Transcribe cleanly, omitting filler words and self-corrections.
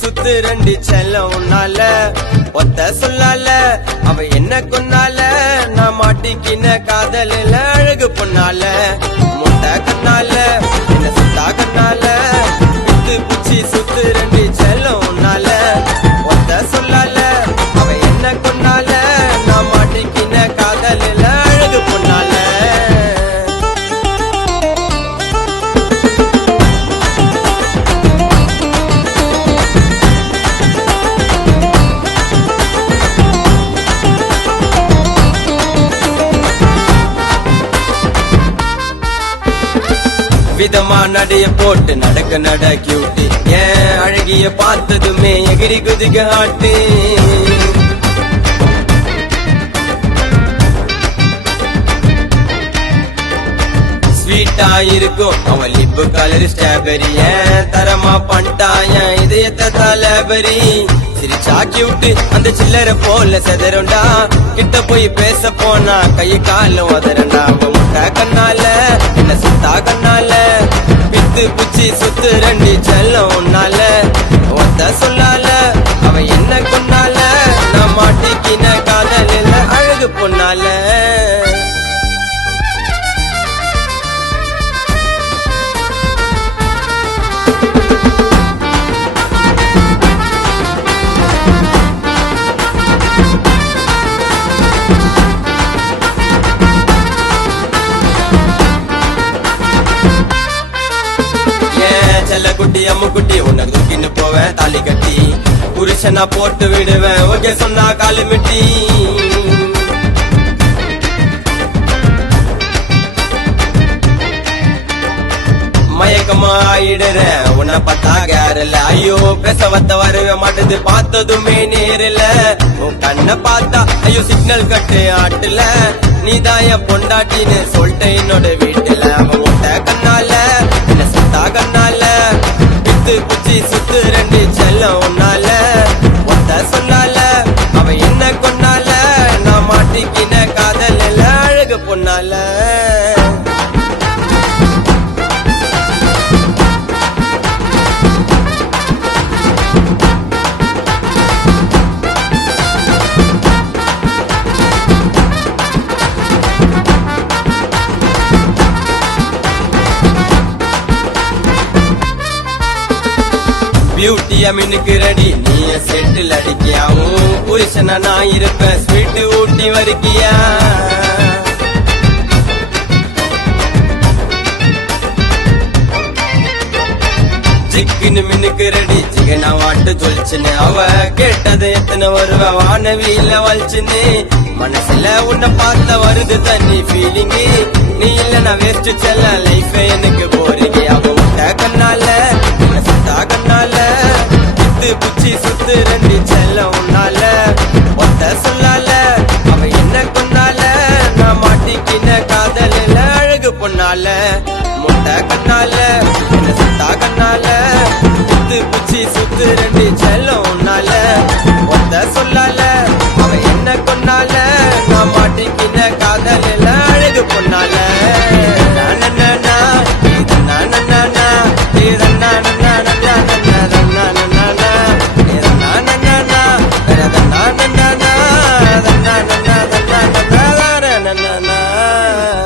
சுத்து ரெண்டு செல்லம் உன்னால ஒத்த சொல்லால அவ என்ன கொன்னால நான் மாட்டிக்கின காதலில அழகு பொண்ணால முட்டை கண்ணால என்ன சுத்தா கண்ணால வித்து பூச்சி சுத்து ரெண்டு செல்லம் உன்னால ஒத்த சொல்லால அவ என்ன கொன்னால நான் மாட்டிக்கின காதலில அழகு பொண்ணால விதமா நடைய போட்டு நடக்க நட கியூட்டி ஏன் அழகிய பார்த்ததுமே எகிரி குதிக்க ஆட்டு ஸ்வீட்டா இருக்கும் அவன் லிப்பு கலர் ஸ்ட்ராபெரி ஏன் தரமா பண்டாயன் இதயத்த தலபரி சிரிச்சா கியூட்டு அந்த சில்லற போல செதறண்டா கிட்ட போய் பேச போனா கை காலம் உதறண்டா முட்டை கண்ணால என்ன சுத்தா கண்ணால பித்து புச்சி சுத்து ரெண்டு செல்லம் உன்னால ஒத்த சொல்லால அவ என்ன கொன்னால நான் மாட்டிக்கின காதலில அழகு பொண்ணால குட்டி அம்மு குட்டி உன்னை தூக்கின்னு போவேன் தாலி கட்டி புருஷனா போட்டு விடுவேன் ஓகே சொன்னா காலு மிட்டி மயக்கமா ஆயிடுற உன்னை பார்த்தா கேரல ஐயோ பேச வத்த வரவே மாட்டது பார்த்ததுமே நேரில உன் கண்ணை பார்த்தா ஐயோ சிக்னல் கட்டு ஆட்டுல நீதான் என் பொண்டாட்டின்னு சொல்லிட்டு என்னோட வீட்டுல அவன் முட்டை கண்ணால என்ன சுத்தா கண்ணால வித்து குச்சி சுத்து ரெண்டு செல்லம் உன்னால ஒத்த சொன்னால அவ என்ன கொன்னால நான் மாட்டிக்கின காதலில அழகு பொண்ணால பியூட்டியா மின்னுக்கு ரெடி நீ செட்டில் அடிக்கியாவும் புருஷனா நான் இருப்பேன் ஸ்வீட்டு ஊட்டி வரிக்கியா சிக்கன்னு மின்னுக்கு ரெடி சிக்கனா வாட்டு சொல்ச்சுன்னு அவ கேட்டது எத்தனை வருவ வானவியில வலிச்சுன்னு மனசுல உன்னை பார்த்த வருது தண்ணி ஃபீலிங்கு நீ இல்ல நான் வேஸ்ட் செல்ல லைஃப் எனக்கு போறீங்க அவ முட்டை கண்ணால சுத்தா கண்ணால வித்து புச்சி சுத்து ரெண்டு செல்லம் உன்னால ஒத்த சொல்லால அவ என்ன கொன்னால நான் மாட்டிக்கின காதலில அழகு பொண்ணால முட்டை கண்ணால சுத்தா கண்ணால வித்து புச்சி சுத்து ரெண்டு செல்லம் உன்னால ஒத்த சொல்லால அவ என்ன கொன்னால நான் மாட்டிக்கின காதலில அழகு பொண்ணால na na na